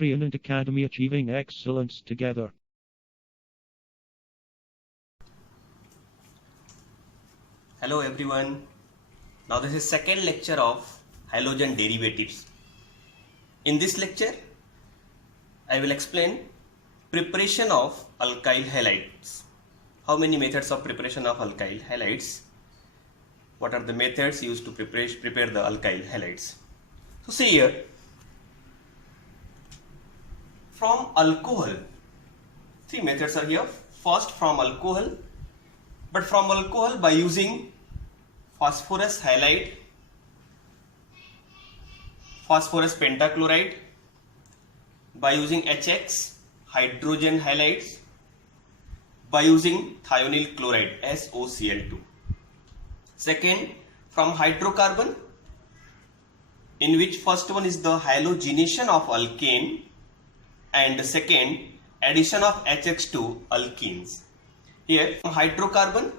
Trianant Academy, achieving excellence together. Hello everyone. Now this is second lecture of halogen derivatives. In this lecture, I will explain preparation of alkyl halides. How many methods of preparation of alkyl halides? What are the methods used to prepare the alkyl halides? So see here, from alcohol, three methods are here. First from alcohol, but from alcohol by using phosphorus halide, phosphorus pentachloride, by using HX, hydrogen halides, by using thionyl chloride, SOCl2. Second, from hydrocarbon, in which first one is the halogenation of alkane and the second addition of HX to alkenes. Here from hydrocarbon,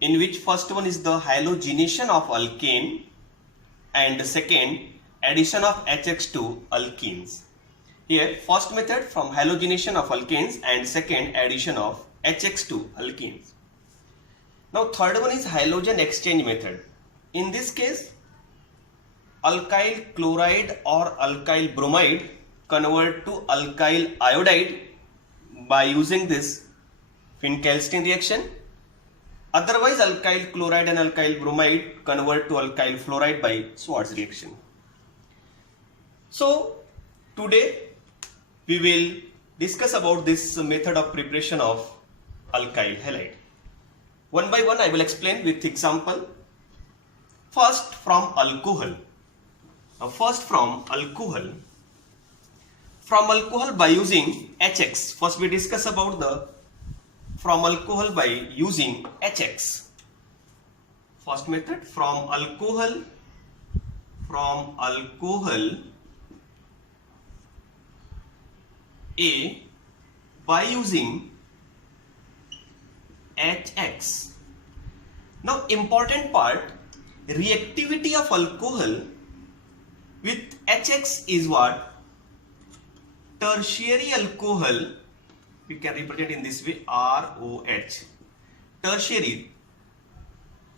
in which first one is the halogenation of alkane and the second addition of HX to alkenes. Here first method from halogenation of alkanes and second addition of HX to alkenes. Now third one is halogen exchange method. In this case, alkyl chloride or alkyl bromide convert to alkyl iodide by using this Fink-Källstein reaction. Otherwise, alkyl chloride and alkyl bromide convert to alkyl fluoride by Schwarz reaction. So today we will discuss about this method of preparation of alkyl halide. One by one I will explain with example. First from alcohol. Now first from alcohol by using HX. First we discuss about the from alcohol by using HX. First method from alcohol A by using HX. Now important part, reactivity of alcohol with HX is what? Tertiary alcohol, we can represent in this way, ROH. Tertiary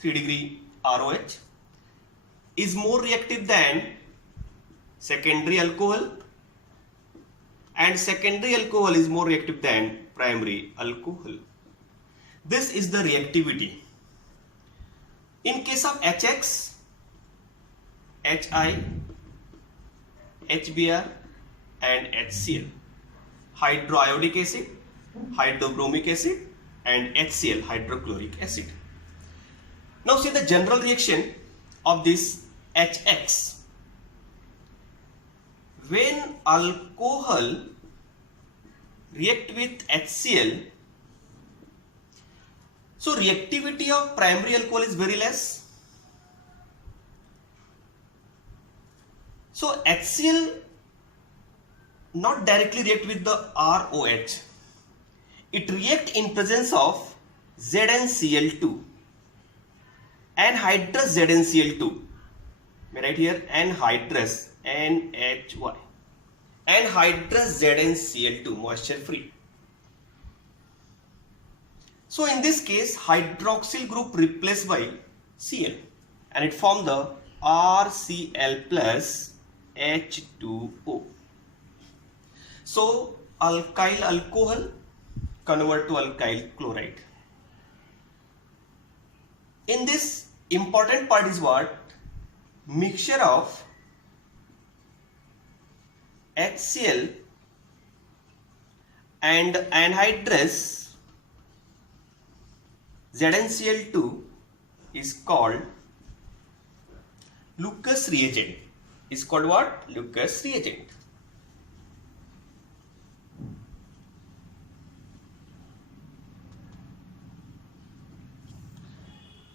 3 degree ROH is more reactive than secondary alcohol, and secondary alcohol is more reactive than primary alcohol. This is the reactivity. In case of HX, HI, HBr and HCl, hydroiodic acid, hydrobromic acid and HCl, hydrochloric acid. Now see the general reaction of this HX. When alcohol react with HCl, so reactivity of primary alcohol is very less. So HCl not directly react with the ROH. It react in presence of ZnCl2, anhydrous ZnCl2. Right here, anhydrous NHY, anhydrous ZnCl2, moisture free. So in this case, hydroxyl group replaced by Cl and it formed the RCl plus H2O. So alkyl alcohol convert to alkyl chloride. In this, important part is what? Mixture of HCl and anhydrous ZnCl2 is called Lucas reagent. Is called what? Lucas reagent.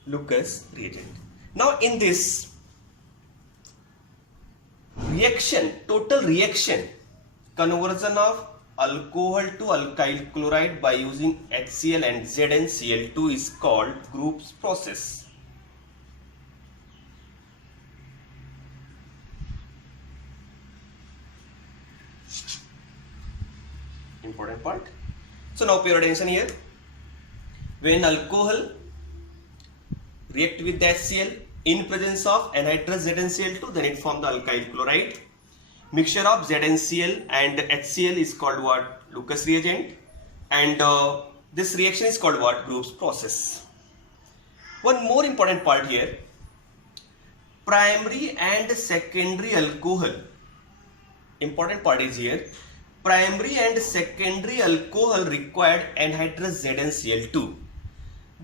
Lucas reagent. Now in this reaction, total reaction, conversion of alcohol to alkyl chloride by using HCl and ZnCl2 is called Group's process. important part. So now pay attention here. When alcohol react with the HCl in presence of anhydrous ZnCl2, then it form the alkyl chloride. Mixture of ZnCl and HCl is called what? Lucas reagent. And this reaction is called what? Group's process. One more important part here. Primary and secondary alcohol. Important part is here. Primary and secondary alcohol required anhydrous ZnCl2.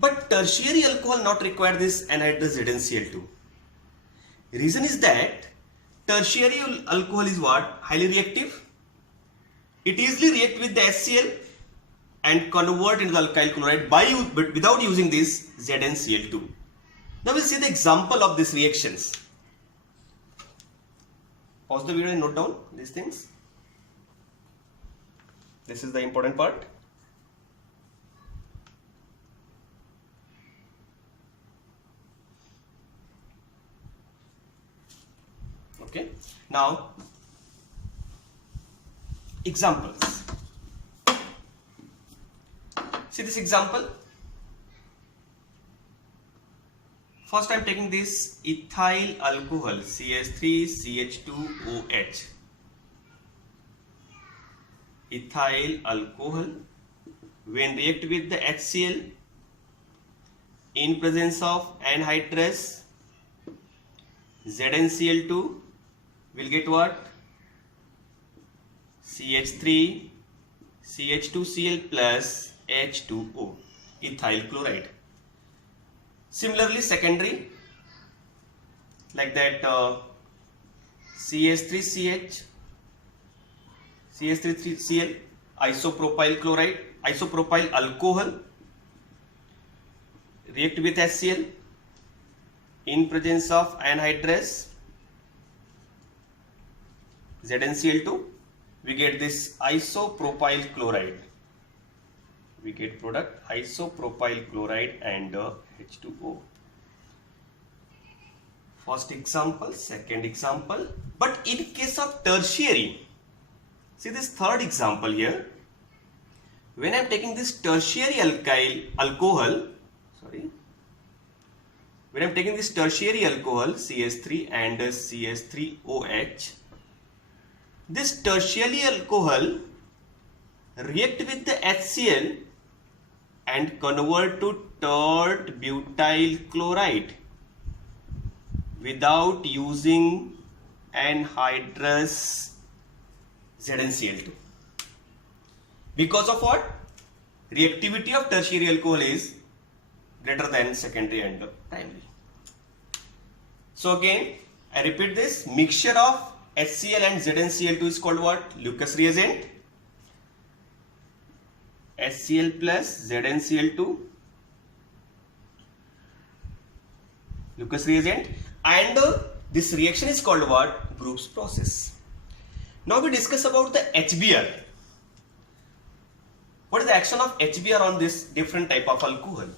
But tertiary alcohol not require this anhydrous ZnCl2. Reason is that tertiary alcohol is what? Highly reactive. It easily react with the HCl and convert into the alkyl chloride but without using this ZnCl2. Now we'll see the example of these reactions. Pause the video and note down these things. This is the important part. Okay. Now, examples. See this example. First I am taking this ethyl alcohol CH3CH2OH. Ethyl alcohol when react with the HCl in presence of anhydrous ZnCl2 will get what? CH3 CH2Cl plus H2O, ethyl chloride. Similarly, secondary, like that CH3CH, CH3Cl, isopropyl chloride, isopropyl alcohol, react with HCl in presence of anhydrous ZnCl2, we get this isopropyl chloride. We get product isopropyl chloride and H2O. First example, second example. But in case of tertiary, see this third example here. When I am taking this tertiary alcohol, when I am taking this tertiary alcohol CH3 and CH3OH, this tertiary alcohol react with the HCl and convert to tert butyl chloride without using anhydrous ZnCl2. Because of what? Reactivity of tertiary alcohol is greater than secondary and primary. So again, I repeat this, mixture of HCl and ZnCl2 is called what? Lucas reagent. HCl plus ZnCl2, Lucas reagent, and this reaction is called what? Group's process. Now we discuss about the HBr. What is the action of HBr on this different type of alcohol?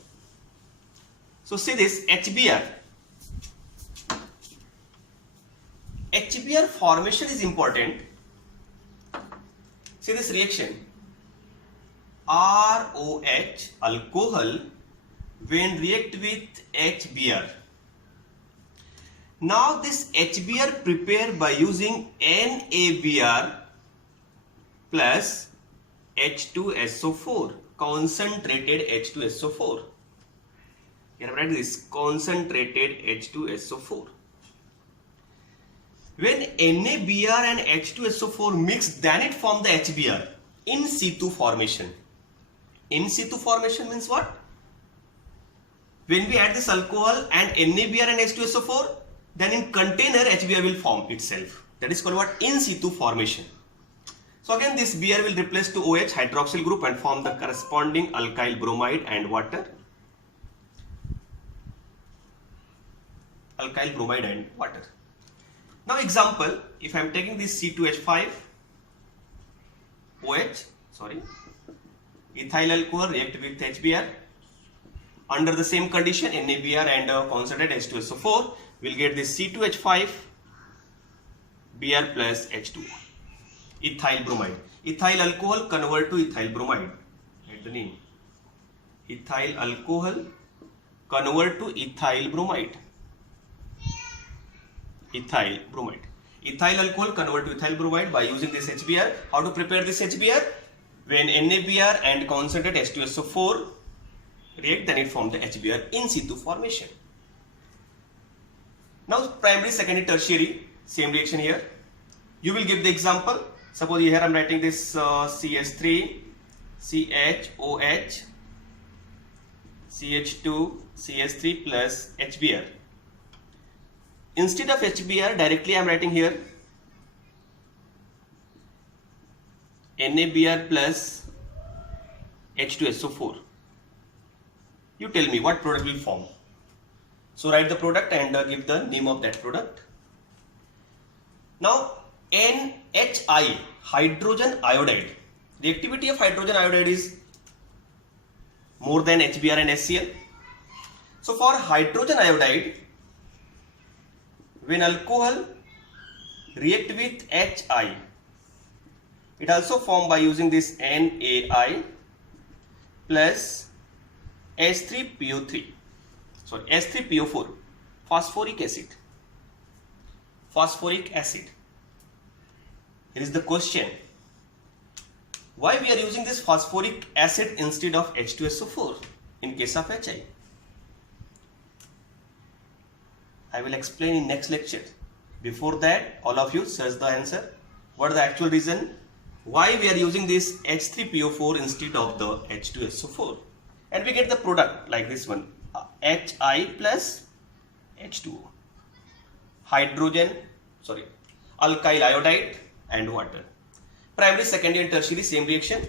So see this HBr. HBr formation is important. See this reaction. ROH alcohol when react with HBr. Now this HBr prepared by using NaBr plus H2SO4, concentrated H2SO4. You can write this concentrated H2SO4. When NaBr and H2SO4 mix, then it forms the HBr in situ formation. In situ formation means what? When we add this alcohol and NaBr and H2SO4, then in container HBr will form itself. That is called what? In situ formation. So again this Br will replace to OH hydroxyl group and form the corresponding alkyl bromide and water. Alkyl bromide and water. Now example, if I am taking this C2H5 OH, ethyl alcohol react with HBr. Under the same condition, NaBr and concentrated H2SO4 will get this C2H5 Br plus H2. ethyl bromide. Ethyl alcohol convert to ethyl bromide. Write the name. Ethyl alcohol convert to ethyl bromide. Ethyl bromide. Ethyl alcohol convert to ethyl bromide by using this HBr. How to prepare this HBr? When NaBr and concentrate H2SO4 react, then it forms the HBr in situ formation. Now primary, secondary, tertiary, same reaction here. You will give the example. Suppose here I am writing this CH3, CHOH, CH2, CH3 plus HBr. Instead of HBr, directly I am writing here NaBr plus H2SO4. You tell me what product will form. So write the product and give the name of that product. Now NHI, hydrogen iodide. The activity of hydrogen iodide is more than HBr and HCl. So for hydrogen iodide, when alcohol react with HI, it also formed by using this NaI plus H3PO3. Sorry, H3PO4, phosphoric acid. Phosphoric acid. Here is the question. Why we are using this phosphoric acid instead of H2SO4 in case of HI? I will explain in next lecture. Before that, all of you search the answer. What is the actual reason why we are using this H3PO4 instead of the H2SO4? And we get the product like this one, HI plus H2O. Alkyl iodide and water. Primary, secondary and tertiary, same reaction.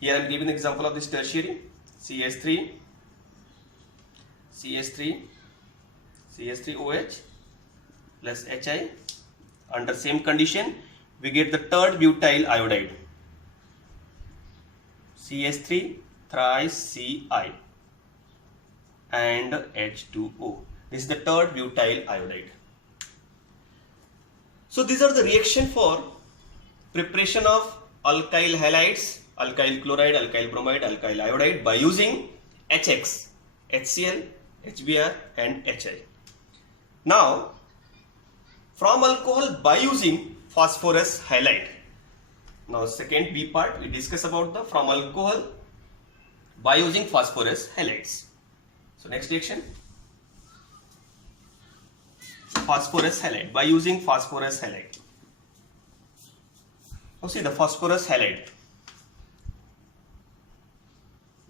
Here I am giving an example of this tertiary. CH3, CH3OH plus HI. Under same condition, we get the third butyl iodide. CH3 thrice Ci and H2O. This is the third butyl iodide. So these are the reaction for preparation of alkyl halides, alkyl chloride, alkyl bromide, alkyl iodide by using HX, HCl, HBr and HI. Now from alcohol by using phosphorus halide. Now second B part, we discuss about the from alcohol by using phosphorus halides. So next reaction, phosphorus halide, by using phosphorus halide. Now see the phosphorus halide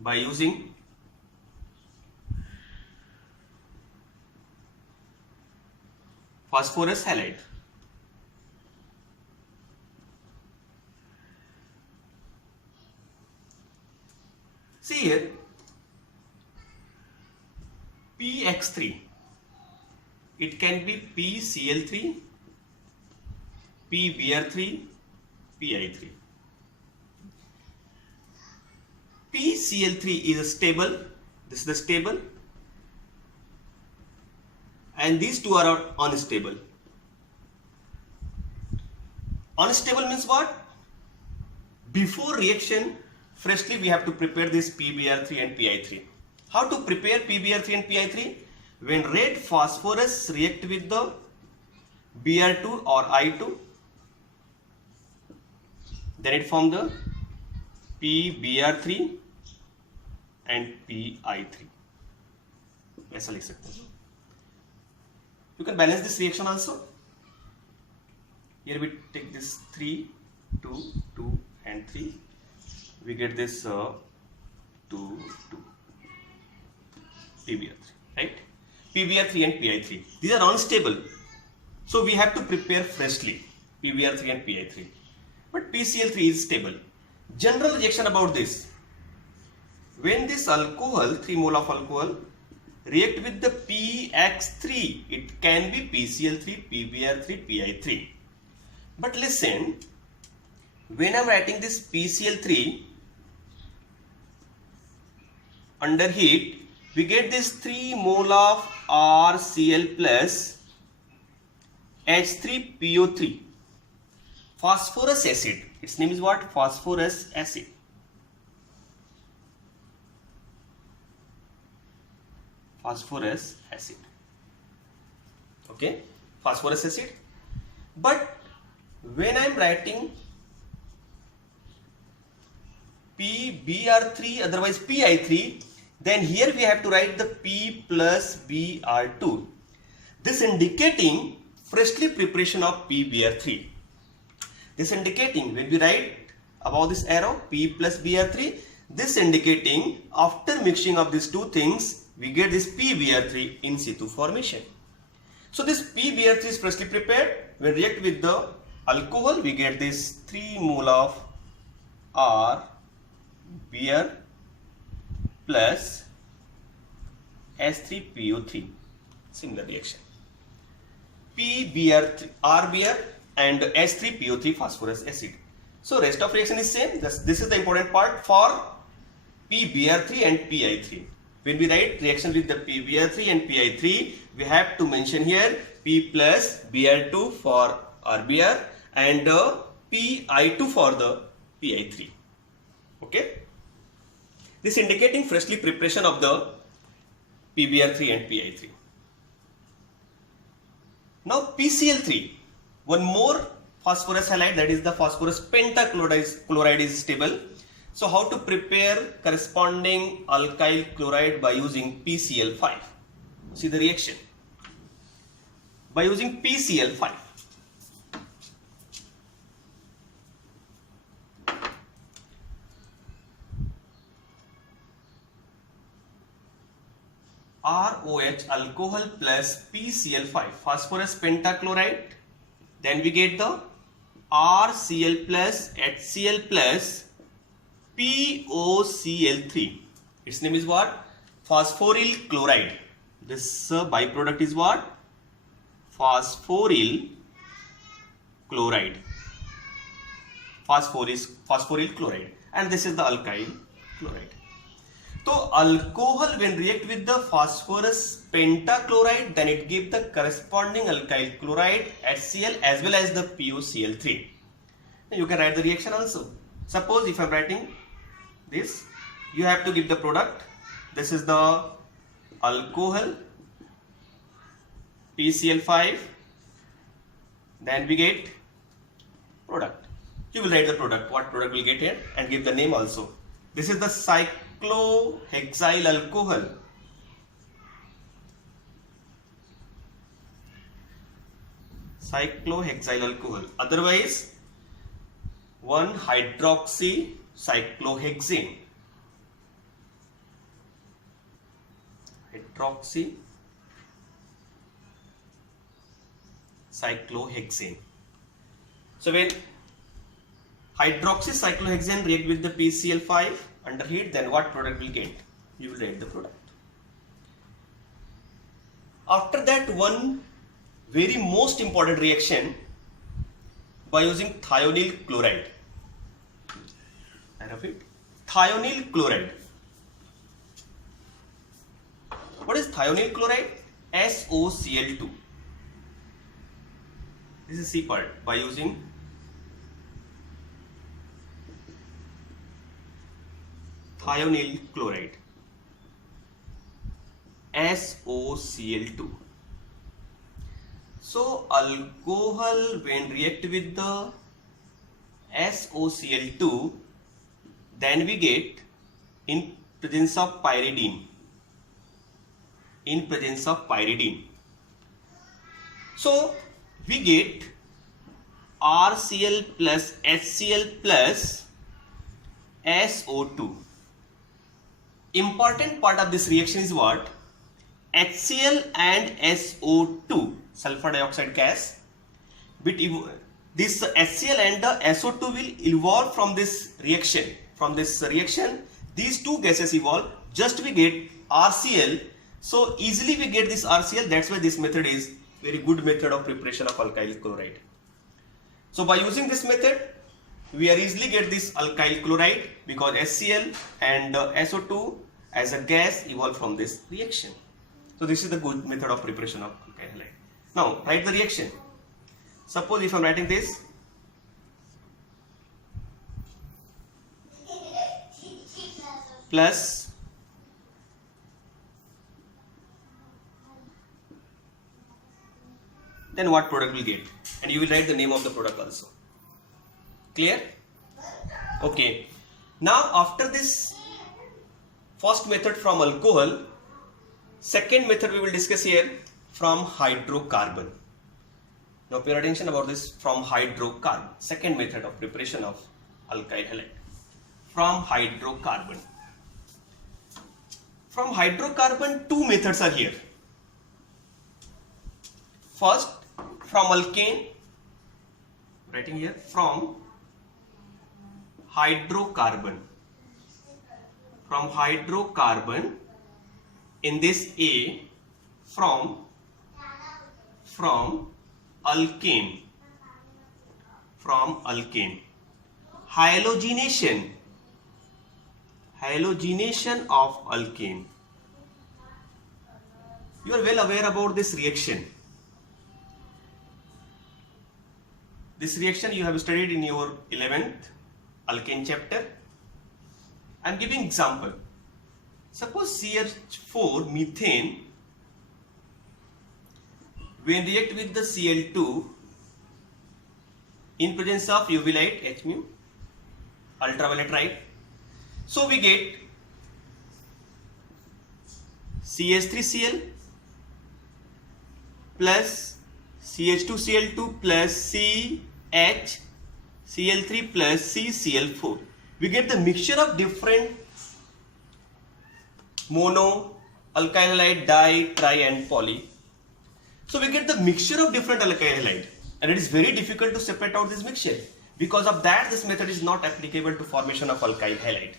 by using phosphorus halide. See here, PX3, it can be PCl3, PBr3, PI3. PCl3 is stable, this is the stable, and these two are unstable. Unstable means what? Before reaction, freshly we have to prepare this PBr3 and PI3. How to prepare PBr3 and PI3? When red phosphorus react with the Br2 or I2, then it form the PBr3 and PI3. ऐसा लिख सकते हैं. You can balance this reaction also. Here we take this 3, 2, 2 and 3. We get this 2, 2. PBr3, right? PBr3 and PI3. These are unstable. So we have to prepare freshly PBr3 and PI3. But PCl3 is stable. General reaction about this. When this alcohol, 3 mole of alcohol, react with the PX3, it can be PCl3, PBr3, PI3. But listen, when I am writing this PCl3 under heat, we get this 3 mole of RCl plus H3PO3. phosphorus acid. Its name is what? Phosphorus acid. Phosphorus acid. Okay, phosphorus acid. But when I am writing PBr3, otherwise Pi3, then here we have to write the P plus Br2. This indicating freshly preparation of PBr3. This indicating, when we write above this arrow P plus Br3, this indicating after mixing of these two things, we get this PBr3 in situ formation. So this PBr3 is freshly prepared. When react with the alcohol, we get this 3 mole of RBr plus S3PO3. Similar reaction. PBr3, RBr and S3PO3 phosphorus acid. So rest of reaction is same. This is the important part for PBr3 and Pi3. When we write reaction with the PBr3 and Pi3, we have to mention here P plus Br2 for RBr and Pi2 for the Pi3. Okay. This indicating freshly preparation of the PBr3 and Pi3. Now PCl3, one more phosphorus halide, that is the phosphorus pentachloride is stable. So how to prepare corresponding alkyl chloride by using PCl5? See the reaction. By using PCl5. ROH alcohol plus PCl5 phosphorus pentachloride, then we get the RCl plus HCl plus POCl3. Its name is what? Phosphoryl chloride. This byproduct is what? Phosphoryl chloride. Phosphoryl chloride. And this is the alkyl chloride. So alcohol when react with the phosphorus pentachloride, then it gives the corresponding alkyl chloride HCl as well as the POCl3. You can write the reaction also. Suppose if I am writing this, you have to give the product. This is the alcohol PCl5, then we get product. You will write the product, what product will get here, and give the name also. This is the cyclohexyl alcohol. Cyclohexyl alcohol. Otherwise, 1-hydroxycyclohexane. Hydroxycyclohexane. So when hydroxycyclohexane react with the PCl5 under heat, then what product will get? You will write the product. After that, one very most important reaction by using thionyl chloride. I repeat, thionyl chloride. What is thionyl chloride? SOCl2. This is C part. By using thionyl chloride, SOCl2. So alcohol when react with the SOCl2, then we get in presence of pyridine. So we get RCl plus HCl plus SO2. Important part of this reaction is what? HCl and SO2, sulfur dioxide gas. But this HCl and the SO2 will evolve from this reaction. These two gases evolve. Just we get RCl. So easily we get this RCl. That's why this method is very good method of preparation of alkyl chloride. So by using this method, we are easily get this alkyl chloride because HCl and SO2 as a gas evolve from this reaction. So this is the good method of preparation of alkyl halide. Now write the reaction. Suppose if I am writing this plus then what product will get, and you will write the name of the product also. Clear? Okay. Now after this first method from alcohol, second method we will discuss here from hydrocarbon. Now pay attention about this, from hydrocarbon, second method of preparation of alkyl halide from hydrocarbon. From hydrocarbon, two methods are here. First, from alkane, writing here from hydrocarbon. From hydrocarbon, in this A, from alkane, halogenation of alkane. You are well aware about this reaction. This reaction you have studied in your 11th alkane chapter. I am giving example. Suppose CH4 methane, when react with the Cl2 in presence of UV light, H mu, ultraviolet light. So we get CH3Cl plus CH2Cl2 plus CHCl3 plus CCl4. We get the mixture of different mono, alkyl halide, di, tri and poly. So we get the mixture of different alkyl halide, and it is very difficult to separate out this mixture. Because of that, this method is not applicable to formation of alkyl halide.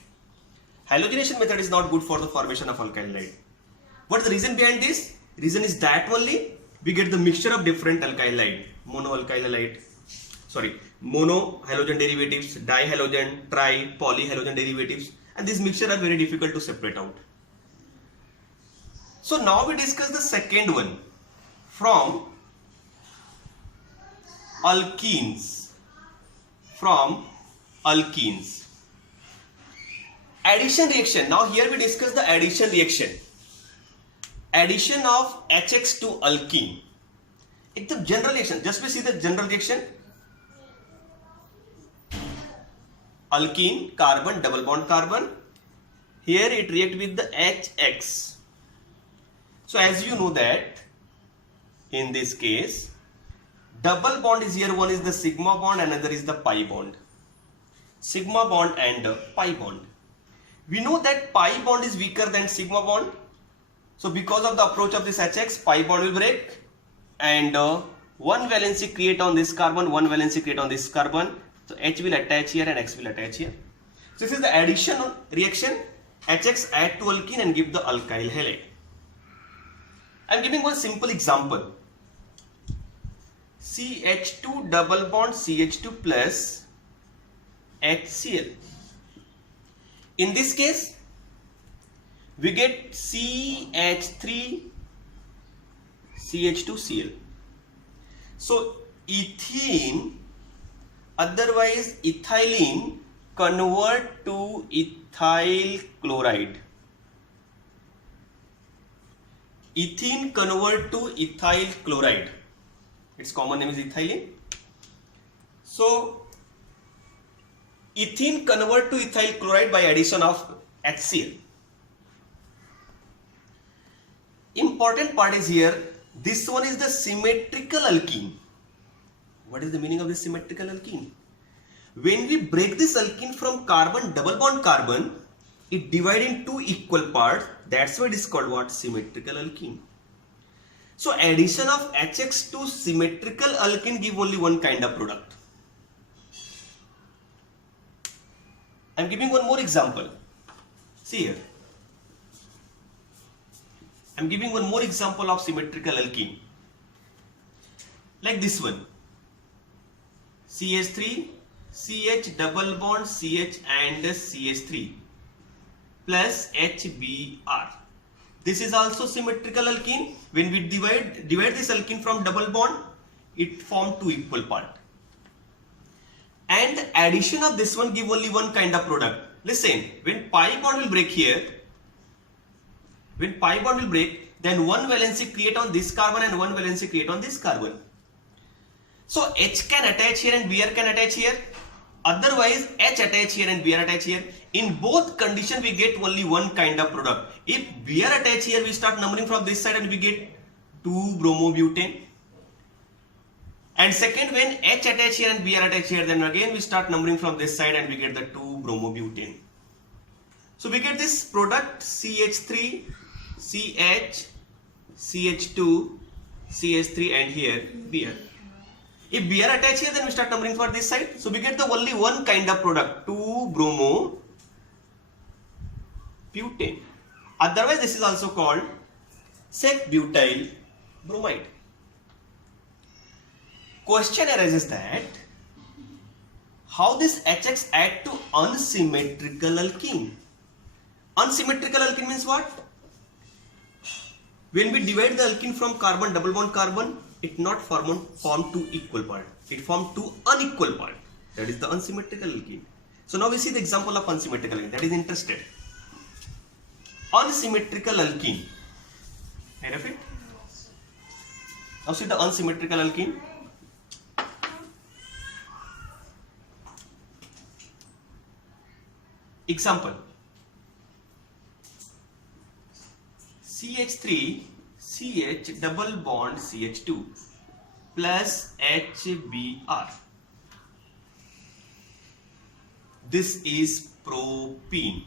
Halogenation method is not good for the formation of alkyl halide. What is the reason behind this? Reason is that only we get the mixture of different alkyl halide, mono halogen derivatives, dihalogen, tri, poly halogen derivatives, and these mixture are very difficult to separate out. So now we discuss the second one, from alkenes. Addition reaction. Now here we discuss the addition reaction. Addition of HX to alkene. It's the general reaction. Just we see the general reaction. Alkene, carbon, double bond carbon. Here it react with the HX. So as you know that in this case, double bond is here. One is the sigma bond, another is the pi bond. Sigma bond and pi bond. We know that pi bond is weaker than sigma bond. So because of the approach of this HX, pi bond will break, and one valency create on this carbon, one valency create on this carbon. So H will attach here and X will attach here. So this is the addition reaction. HX add to alkene and give the alkyl halide. I am giving one simple example. CH2 double bond CH2 plus HCl. In this case, we get CH3 CH2Cl. So ethene, otherwise ethylene, convert to ethyl chloride. Ethene convert to ethyl chloride. Its common name is ethylene. So ethene convert to ethyl chloride by addition of HCl. Important part is here, this one is the symmetrical alkene. What is the meaning of this symmetrical alkene? When we break this alkene from carbon, double bond carbon, it divides in two equal parts. That's why it is called what? Symmetrical alkene. So addition of HX to symmetrical alkene give only one kind of product. I am giving one more example. See here. I am giving one more example of symmetrical alkene. Like this one. CH3, CH double bond CH and CH3 plus HBr. This is also symmetrical alkene. When we divide this alkene from double bond, it forms two equal parts. And addition of this one give only one kind of product. Listen, when pi bond will break here, then one valency create on this carbon and one valency create on this carbon. So H can attach here and Br can attach here. Otherwise, H attach here and Br attach here. In both conditions, we get only one kind of product. If Br attach here, we start numbering from this side and we get 2-bromobutane. And second, when H attach here and Br attach here, then again we start numbering from this side and we get the 2-bromobutane. So we get this product CH3, CH, CH2, CH3 and here Br. If Br attach here, then we start numbering for this side. So we get the only one kind of product, 2-bromobutane. Otherwise, this is also called sec-butyl bromide. Question arises that how this HX add to unsymmetrical alkene. Unsymmetrical alkene means what? When we divide the alkene from carbon, double bond carbon, it not form two equal part. It form two unequal part. That is the unsymmetrical alkene. So now we see the example of unsymmetrical alkene. That is interested. Unsymmetrical alkene. Heard of it? Now see the unsymmetrical alkene. Example. CH3 CH double bond CH2 plus HBr. This is propene,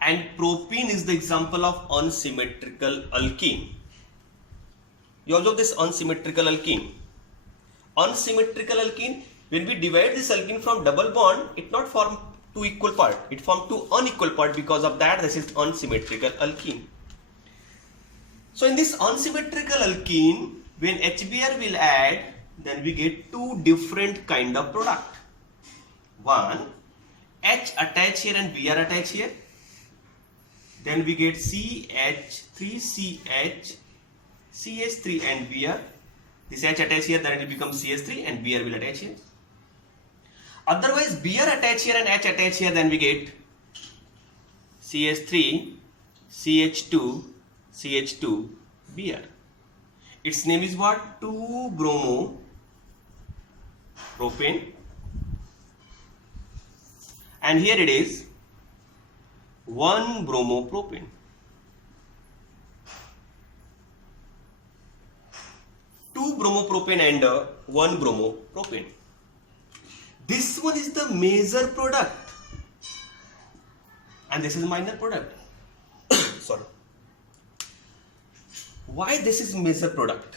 and propene is the example of unsymmetrical alkene. You observe this unsymmetrical alkene. Unsymmetrical alkene, when we divide this alkene from double bond, it not form two equal part, it form two unequal part. Because of that, this is unsymmetrical alkene. So in this unsymmetrical alkene, when HBr will add, then we get two different kind of product. One, H attach here and Br attach here. Then we get CH3CH, CH3 and Br. This H attach here, then it will become CH3 and Br will attach here. Otherwise, Br attach here and H attach here, then we get CH3, CH2, CH2, Br. Its name is what? 2-bromopropane. And here it is 1-bromopropane. Two bromopropane and 1-bromopropane. This one is the major product and this is minor product. Sorry. Why this is major product?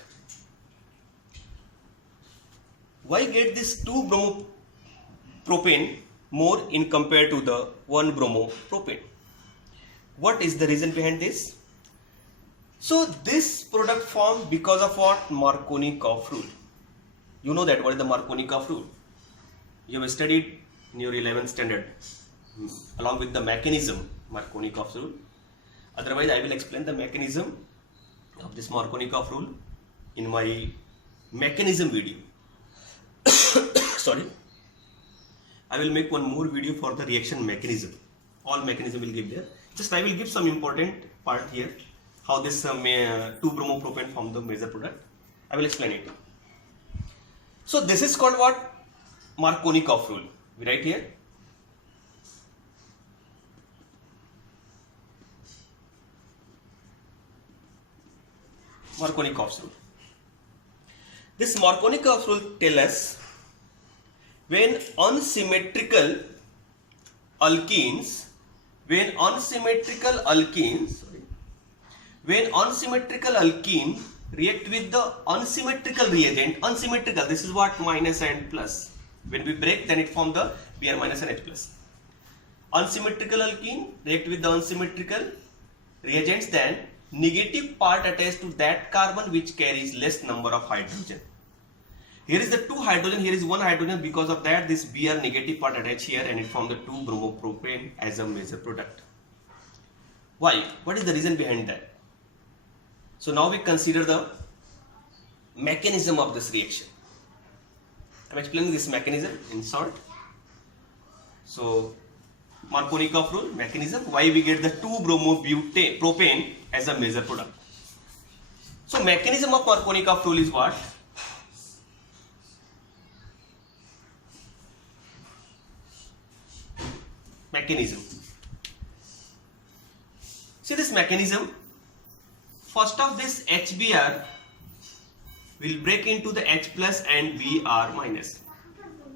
Why get this 2-bromopropane more in compared to the 1-bromopropane? What is the reason behind this? So this product formed because of what? Markovnikov rule. You know that what is the Markovnikov rule? You have studied in your 11th standard along with the mechanism Markovnikov rule. Otherwise, I will explain the mechanism of this Markovnikov rule in my mechanism video. Sorry. I will make one more video for the reaction mechanism. All mechanism will give there. Just I will give some important part here. How this 2-bromopropane form the major product. I will explain it. So this is called what? Markovnikov rule. We write here. Markovnikov rule. This Markovnikov rule tells us when unsymmetrical alkenes react with the unsymmetrical reagent, unsymmetrical, this is what? Minus and plus. When we break, then it form the Br minus and H plus. Unsymmetrical alkene react with the unsymmetrical reagents, then negative part attached to that carbon which carries less number of hydrogen. Here is the 2 hydrogen, here is 1 hydrogen. Because of that, this Br negative part attached here and it form the 2-bromopropane as a major product. Why? What is the reason behind that? So now we consider the mechanism of this reaction. I am explaining this mechanism in short. So Markovnikov rule mechanism, why we get the 2-bromo-butane propane as a major product. So mechanism of Markovnikov rule is what? Mechanism. See this mechanism. First of this HBr will break into the H plus and Br minus.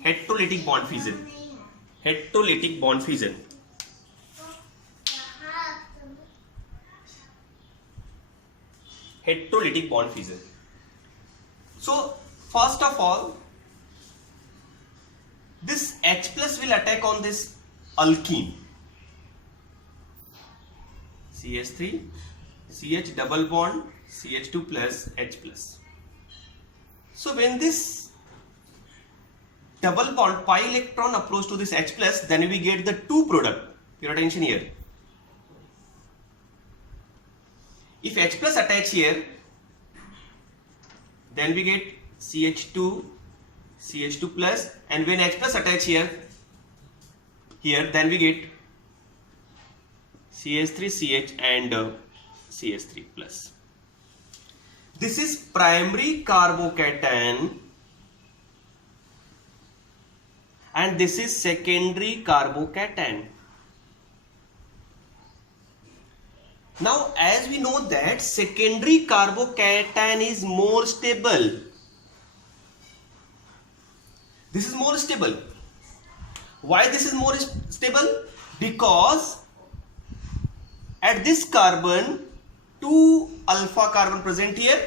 Heterolytic bond fission. Heterolytic bond fission. Heterolytic bond fission. So first of all, this H plus will attack on this alkene. CH3, CH double bond, CH2 plus H plus. So when this double bond pi electron approach to this H plus, then we get the two product. Pay attention here. If H plus attach here, then we get CH2, CH2 plus, and when H plus attach here, then we get CH3, CH and CH3 plus. This is primary carbocation and this is secondary carbocation. Now as we know that secondary carbocation is more stable. This is more stable. Why this is more stable? Because at this carbon, 2 alpha carbon present here,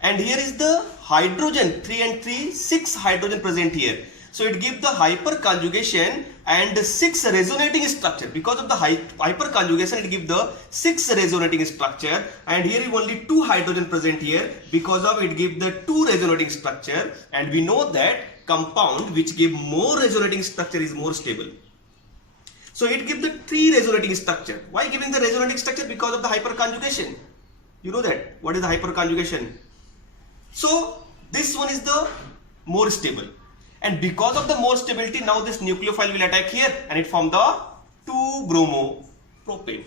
and here is the hydrogen, 3 and 3, 6 hydrogen present here. So it gives the hyperconjugation and 6 resonating structure. Because of the hyperconjugation, it gives the 6 resonating structure, and here is only 2 hydrogen present here. Because of it gives the 2 resonating structure, and we know that compound which give more resonating structure is more stable. So it gives the 3 resonating structure. Why giving the resonating structure? Because of the hyperconjugation. You know that. What is the hyperconjugation? So this one is the more stable. And because of the more stability, now this nucleophile will attack here and it form the 2-bromo-propane.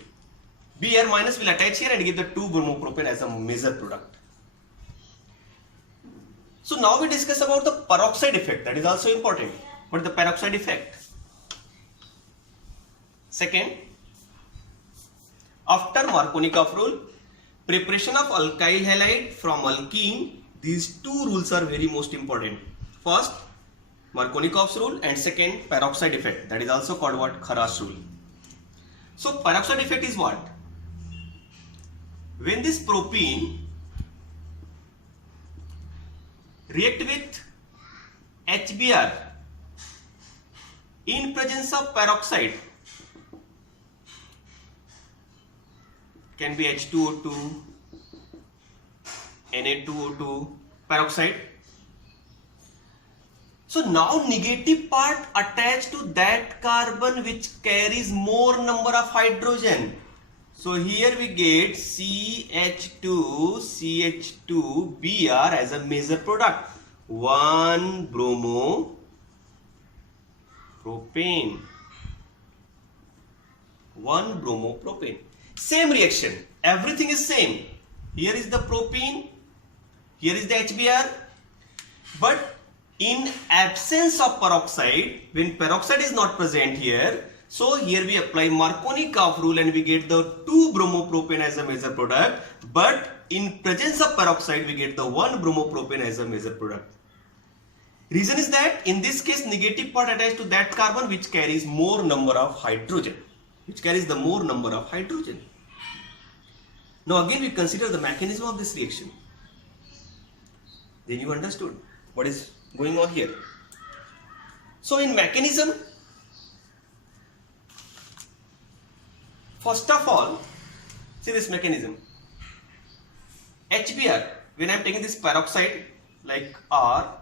Br minus will attach here and give the 2-bromo-propane as a major product. So now we discuss about the peroxide effect. That is also important. What is the peroxide effect? Second, after Markovnikov rule, preparation of alkyl halide from alkene, these two rules are very most important. First, Markovnikov's rule, and second, peroxide effect. That is also called what? Kharash rule. So peroxide effect is what? When this propene react with HBr in presence of peroxide, can be H2O2, Na2O2, peroxide. So now negative part attached to that carbon which carries more number of hydrogen. So here we get CH2, CH2, Br as a major product. 1-bromo-propane. 1-bromo-propane. Same reaction. Everything is same. Here is the propene. Here is the HBr. But in absence of peroxide, when peroxide is not present here, so here we apply Markovnikov rule and we get the 2-bromopropane as a major product. But in presence of peroxide, we get the 1-bromopropane as a major product. Reason is that in this case, negative part attached to that carbon which carries more number of hydrogen. Now again we consider the mechanism of this reaction. Then you understood what is going on here. So in mechanism, first of all, see this mechanism. HBr, when I am taking this peroxide like R,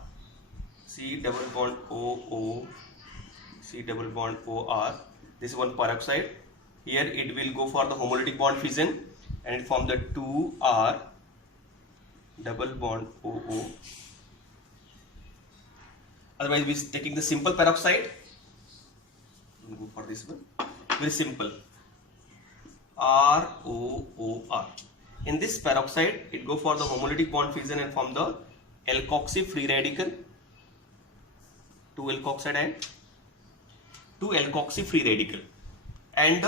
C double bond OO, C double bond OR, this is one peroxide. Here it will go for the homolytic bond fission and it form the 2R double bond OO. Otherwise we are taking the simple peroxide. We'll go for this one. Very simple. ROOR. In this peroxide, it go for the homolytic bond fusion and form the alkoxy free radical. 2 alkoxide and 2 alkoxy free radical. And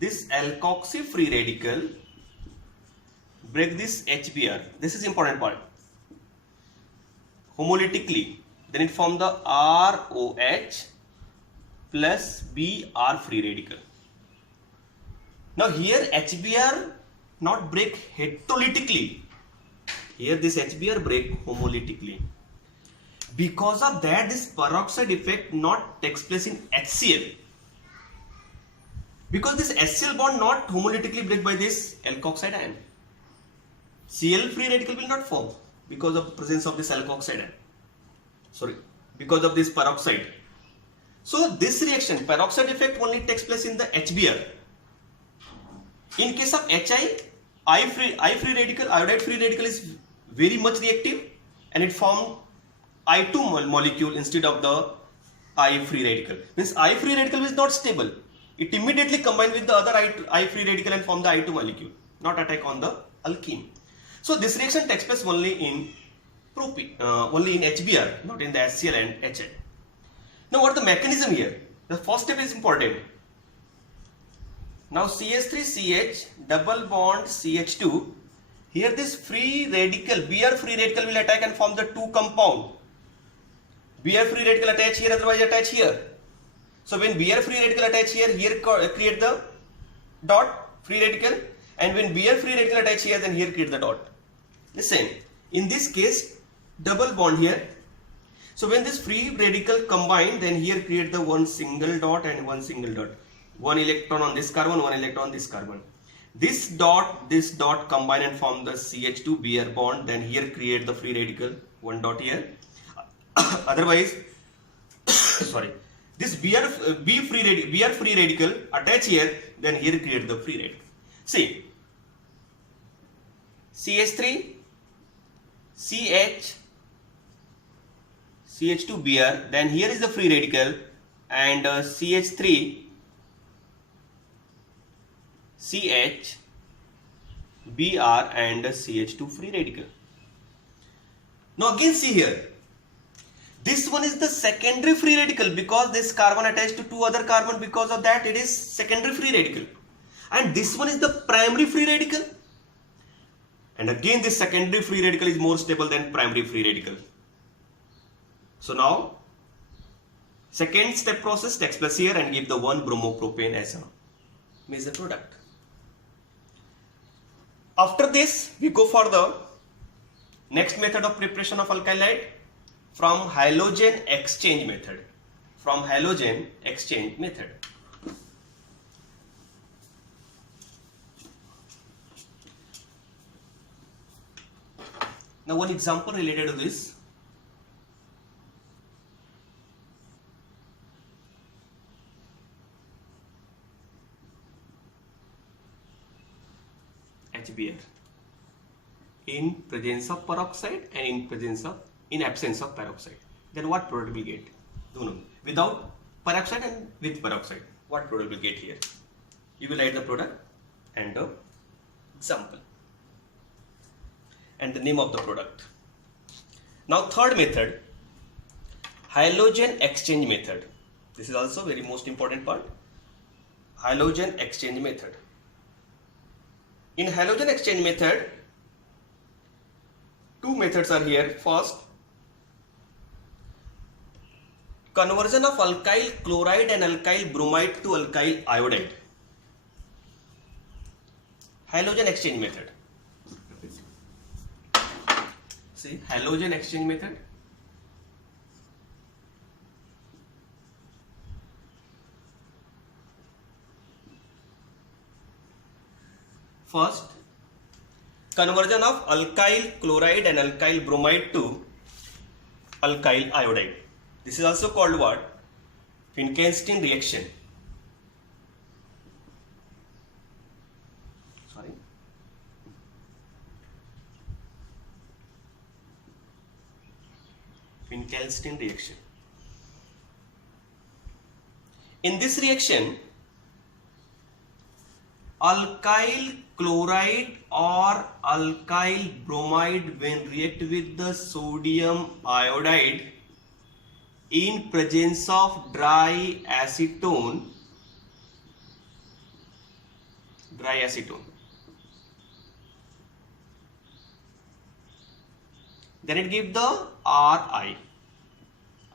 this alkoxy free radical break this HBr. This is important part. Homolytically, then it form the ROH plus Br free radical. Now here HBr not break heterolytically. Here this HBr break homolytically. Because of that, this peroxide effect not takes place in HCl. Because this HCl bond not homolytically break by this alkoxide ion. Cl free radical will not form because of the presence of this alkoxide ion. Sorry, because of this peroxide. So this reaction, peroxide effect only takes place in the HBr. In case of HI, I free radical, iodide free radical is very much reactive and it forms I2 molecule instead of the I free radical. Means I free radical is not stable. It immediately combine with the other I free radical and form the I2 molecule, not attack on the alkene. So this reaction takes place only in only in HBr, not in the HCl and HI. Now what the mechanism here? The first step is important. Now CH3CH double bond CH2. Here this free radical, Br free radical will attack and form the two compound. Br free radical attach here, otherwise attach here. So when Br free radical attach here create the dot free radical, and when Br free radical attach here, then here create the dot. Listen, in this case double bond here. So when this free radical combine, then here create the one single dot and one single dot. One electron on this carbon, one electron on this carbon. This dot combine and form the CH2 Br bond, then here create the free radical, one dot here. Otherwise, sorry, this Br free radical attach here, then here create the free radical. See, CH3, CH, CH2 Br, then here is the free radical, and CH3, CH, Br and CH2 free radical. Now again see here, this one is the secondary free radical because this carbon attached to two other carbon, because of that it is secondary free radical. And this one is the primary free radical. And again this secondary free radical is more stable than primary free radical. So now second step process takes place here and give the 1 bromopropane as a major product. After this, we go for the next method of preparation of alkyl halide from halogen exchange method. From halogen exchange method. Now one example related to this. HBr in presence of peroxide and in absence of peroxide. Then what product will get? No. Without peroxide and with peroxide, what product will get here? You will write the product and the example and the name of the product. Now third method, halogen exchange method. This is also very most important part. Halogen exchange method. In halogen exchange method, two methods are here. First, conversion of alkyl chloride and alkyl bromide to alkyl iodide. Halogen exchange method. See, halogen exchange method. First, conversion of alkyl chloride and alkyl bromide to alkyl iodide. This is also called what? Finkelstein reaction. Sorry. Finkelstein reaction. In this reaction, alkyl chloride or alkyl bromide when react with the sodium iodide in presence of dry acetone, then it gives the Ri,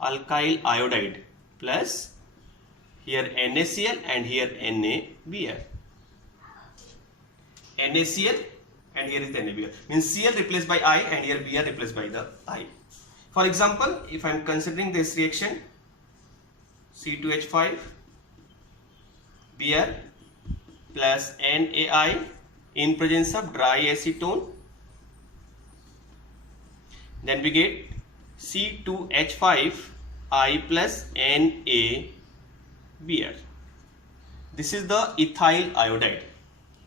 alkyl iodide, plus here NaCl and here NaBr. NaCl and here is the NaBr. Means Cl replaced by I and here Br replaced by the I. For example, if I am considering this reaction, C2H5 Br plus NaI in presence of dry acetone, then we get C2H5I plus NaBr. This is the ethyl iodide.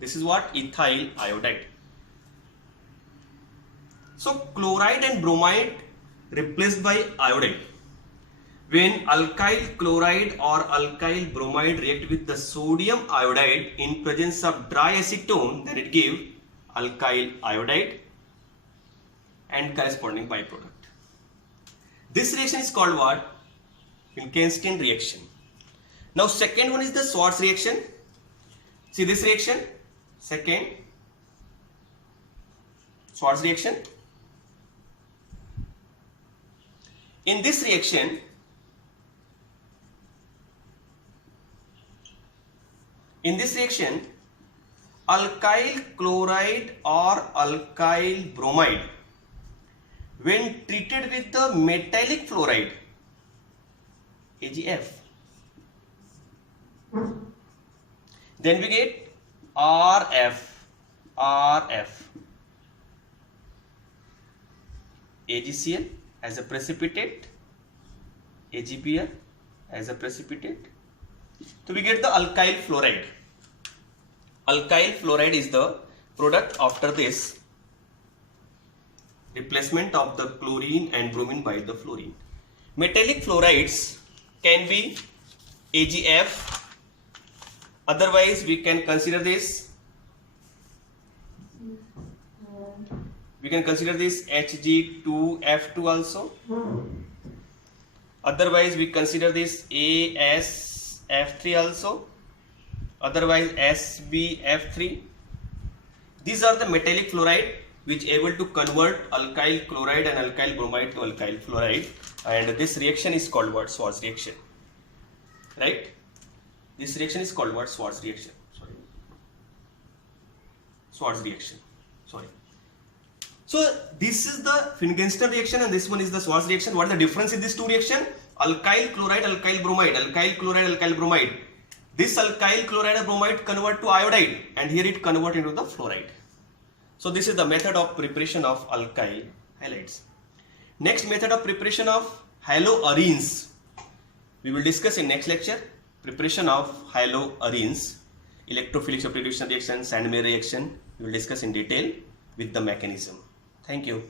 This is what? Ethyl iodide. So chloride and bromide replaced by iodide. When alkyl chloride or alkyl bromide react with the sodium iodide in presence of dry acetone, then it gives alkyl iodide and corresponding byproduct. This reaction is called what? Finkelstein reaction. Now second one is the Schwarz reaction. See this reaction, second Schwarz reaction. In this reaction, alkyl chloride or alkyl bromide when treated with the metallic fluoride, AgF, then we get RF, AgCl as a precipitate, AgBr as a precipitate. So we get the alkyl fluoride. Alkyl fluoride is the product after this replacement of the chlorine and bromine by the fluorine. Metallic fluorides can be AgF. Otherwise, we can consider this. We can consider this Hg2F2 also. Otherwise, we consider this AsF3 also. Otherwise, SbF3. These are the metallic fluoride which able to convert alkyl chloride and alkyl bromide to alkyl fluoride, and this reaction is called what? Schwarz reaction. Right? This reaction is called what? Schwarz reaction. Schwarz reaction. So this is the Finkelstein reaction and this one is the Schwarz reaction. What is the difference in these two reactions? Alkyl chloride, alkyl bromide, alkyl chloride, alkyl bromide. This alkyl chloride and bromide convert to iodide and here it convert into the fluoride. So this is the method of preparation of alkyl halides. Next method of preparation of haloarenes we will discuss in next lecture. Preparation of haloarenes, electrophilic substitution reaction, Sandmeyer reaction we will discuss in detail with the mechanism. Thank you.